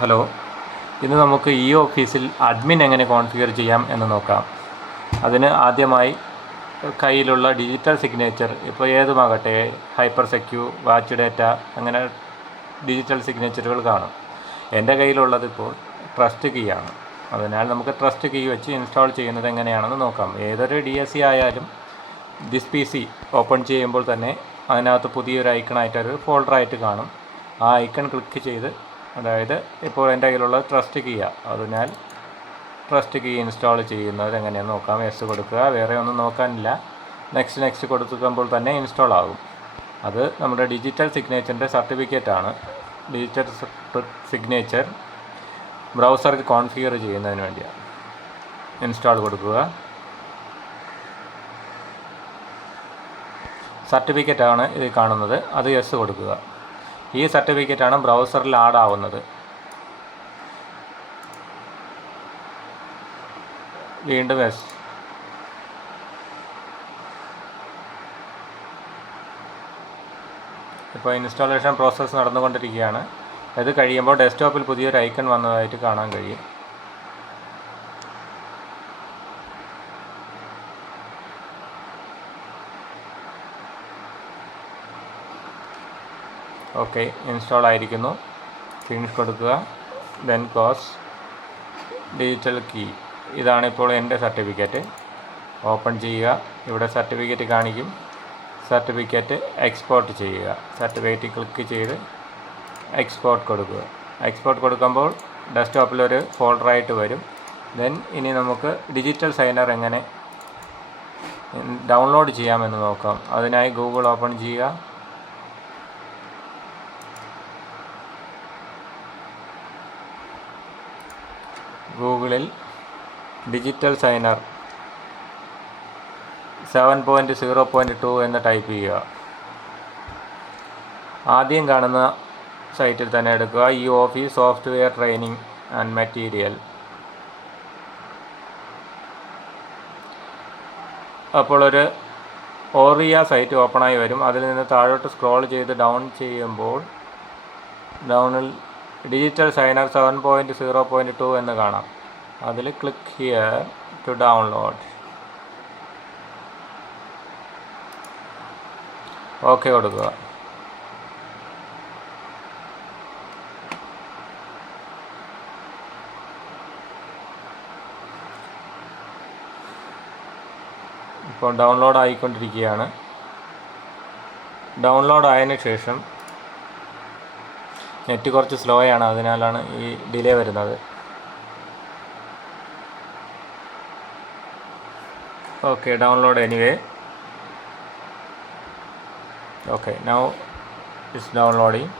Hello, ഇന്ന് നമുക്ക് ഈ ഓഫീസിൽ അഡ്മിൻ എങ്ങനെ കോൺഫിഗർ ചെയ്യാം എന്ന് നോക്കാം. അതിന് ആദ്യമായി കയ്യിലുള്ള ഡിജിറ്റൽ സിഗ്നേച്ചർ, ഇപ്പോൾ ഏതുമാകട്ടെ, ഹൈപ്പർ സെക്യൂ, വാച്ച് ഡേറ്റ, അങ്ങനെ ഡിജിറ്റൽ സിഗ്നേച്ചറുകൾ കാണും. എൻ്റെ കയ്യിലുള്ളത് ഇപ്പോൾ ട്രസ്റ്റ് കീ ആണ്. അതിനാൽ നമുക്ക് ട്രസ്റ്റ് കീ വെച്ച് ഇൻസ്റ്റാൾ ചെയ്യുന്നത് എങ്ങനെയാണെന്ന് നോക്കാം. ഏതൊരു DSC ആയാലും ദിസ് PC ഓപ്പൺ ചെയ്യുമ്പോൾ തന്നെ അതിനകത്ത് പുതിയൊരു ഐക്കണായിട്ടൊരു ഫോൾഡറായിട്ട് കാണും. ആ ഐക്കൺ ക്ലിക്ക് ചെയ്ത്, അതായത് ഇപ്പോൾ എൻ്റെ കയ്യിലുള്ള ട്രസ്റ്റ് കീയാണ്, അതിനാൽ ട്രസ്റ്റ് കീ ഇൻസ്റ്റാൾ ചെയ്യുന്നത് എങ്ങനെയാണെന്ന് നോക്കാം. എസ് കൊടുക്കുക, വേറെ ഒന്നും നോക്കാനില്ല. നെക്സ്റ്റ് കൊടുക്കുമ്പോൾ തന്നെ ഇൻസ്റ്റാൾ ആകും. അത് നമ്മുടെ ഡിജിറ്റൽ സിഗ്നേച്ചറിൻ്റെ സർട്ടിഫിക്കറ്റാണ്. ഡിജിറ്റൽ സിഗ്നേച്ചർ ബ്രൗസറിൽ കോൺഫിഗർ ചെയ്യുന്നതിന് വേണ്ടിയാണ്. ഇൻസ്റ്റാൾ കൊടുക്കുക. സർട്ടിഫിക്കറ്റാണ് ഇത് കാണുന്നത്, അത് എസ് കൊടുക്കുക. ഈ സർട്ടിഫിക്കറ്റാണ് ബ്രൗസറിൽ ആഡ് ആവുന്നത്. വീണ്ടും എസ്. ഇപ്പോൾ ഇൻസ്റ്റാളേഷൻ പ്രോസസ്സ് നടന്നുകൊണ്ടിരിക്കുകയാണ്. ഇത് കഴിയുമ്പോൾ ഡെസ്ക്ടോപ്പിൽ പുതിയൊരു ഐക്കൺ വന്നതായിട്ട് കാണാൻ കഴിയും. ഓക്കെ, ഇൻസ്റ്റാൾ ആയിരിക്കുന്നു. ഫിനിഷ് കൊടുക്കുക. Then close. ഡിജിറ്റൽ കീ, ഇതാണിപ്പോൾ എൻ്റെ സർട്ടിഫിക്കറ്റ്. ഓപ്പൺ ചെയ്യുക. ഇവിടെ സർട്ടിഫിക്കറ്റ് കാണിക്കും. സർട്ടിഫിക്കറ്റ് എക്സ്പോർട്ട് ചെയ്യുക. സർട്ടിഫിക്കറ്റ് ക്ലിക്ക് ചെയ്ത് എക്സ്പോർട്ട് കൊടുക്കുക. എക്സ്പോർട്ട് കൊടുക്കുമ്പോൾ ഡെസ്ക്ടോപ്പിലൊരു ഫോൾഡറായിട്ട് വരും. ദെൻ ഇനി നമുക്ക് ഡിജിറ്റൽ സൈനർ എങ്ങനെ ഡൗൺലോഡ് ചെയ്യാമെന്ന് നോക്കാം. അതിനായി ഗൂഗിൾ ഓപ്പൺ ചെയ്യുക. ഗൂഗിളിൽ ഡിജിറ്റൽ സൈനർ 7.0.2 എന്ന് ടൈപ്പ് ചെയ്യുക. ആദ്യം കാണുന്ന സൈറ്റിൽ തന്നെ എടുക്കുക. ഈ office software training and material. അപ്പോൾ ഒരു ഓറിയ സൈറ്റ് ഓപ്പണായി വരും. അതിൽ നിന്ന് താഴോട്ട് സ്ക്രോൾ ചെയ്ത് ഡൗൺ ചെയ്യുമ്പോൾ ഡൗണിൽ ഡിജിറ്റൽ സൈനർ 7.0.2 എന്ന് കാണാം. അതിൽ click here to download. Okay കൊടുക്കുക. ഇപ്പോൾ ഡൗൺലോഡ് ആയിക്കൊണ്ടിരിക്കുകയാണ്. ഡൗൺലോഡ് ആയതിനു ശേഷം നെറ്റ് കുറച്ച് സ്ലോ ആണ്, അതിനാലാണ് ഈ ഡിലേ വരുന്നത്. Okay, download anyway. Okay, now it's downloading.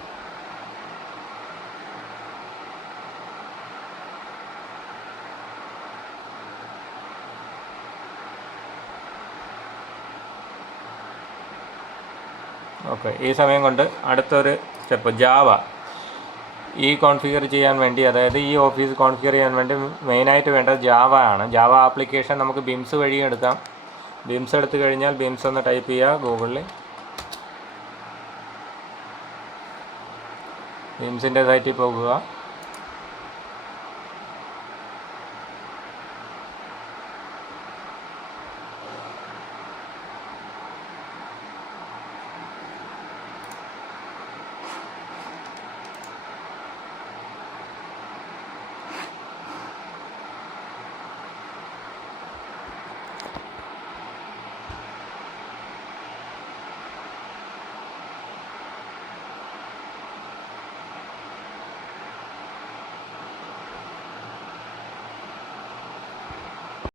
Okay, ഈ സമയം കൊണ്ട് അടുത്തൊരു സ്റ്റെപ്പ് ജാവ. ഈ കോൺഫിഗർ ചെയ്യാൻ വേണ്ടി, അതായത് ഈ ഓഫീസ് കോൺഫിഗർ ചെയ്യാൻ വേണ്ടി മെയിനായിട്ട് വേണ്ടത് ജാവ ആണ്. ജാവ ആപ്ലിക്കേഷൻ നമുക്ക് ബിംസ് വഴി എടുക്കാം. ബിംസ് എടുത്തു കഴിഞ്ഞാൽ ബിംസ് ഒന്ന് ടൈപ്പ് ചെയ്യുക ഗൂഗിളിൽ. ബിംസിൻ്റെ സൈറ്റിൽ പോകുക.